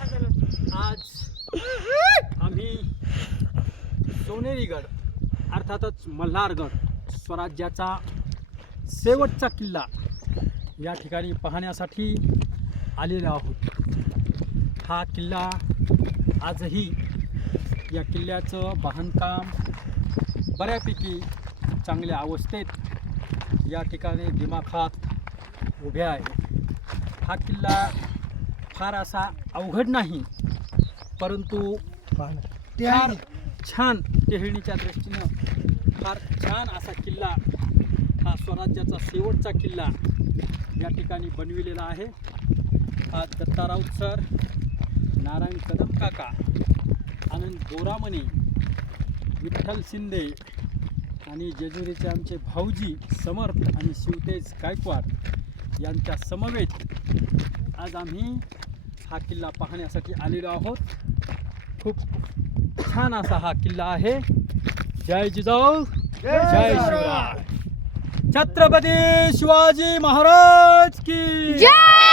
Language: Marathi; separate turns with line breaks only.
आज आम्ही सोनेरीगड अर्थातच मल्हारगड स्वराज्याचा शेवटचा किल्ला या ठिकाणी पाहण्यासाठी आलेलो आहोत. हा किल्ला आजही या किल्ल्याचं बांधकाम बऱ्यापैकी चांगल्या अवस्थेत या ठिकाणी दिमाखात उभे आहे. हा किल्ला फार असा अवघड नाही. परंतु फार. छान टेहळणीच्या दृष्टीनं फार छान असा किल्ला हा स्वराज्याचा शेवटचा किल्ला या ठिकाणी बनविलेला आहे. हा दत्ता राऊत सर नारायण कदम काका आनंद बोरामणी विठ्ठल शिंदे आणि जेजुरीचे आमचे भाऊजी समर्थ आणि शिवतेज गायकवाड यांच्या समवेत आज आम्ही हा किल्ला पाहण्यासाठी आलेलो आहोत. खूप छान असा हा किल्ला आहे. जय जिजाऊ. जय शिवराय छत्रपती शिवाजी महाराज की
जय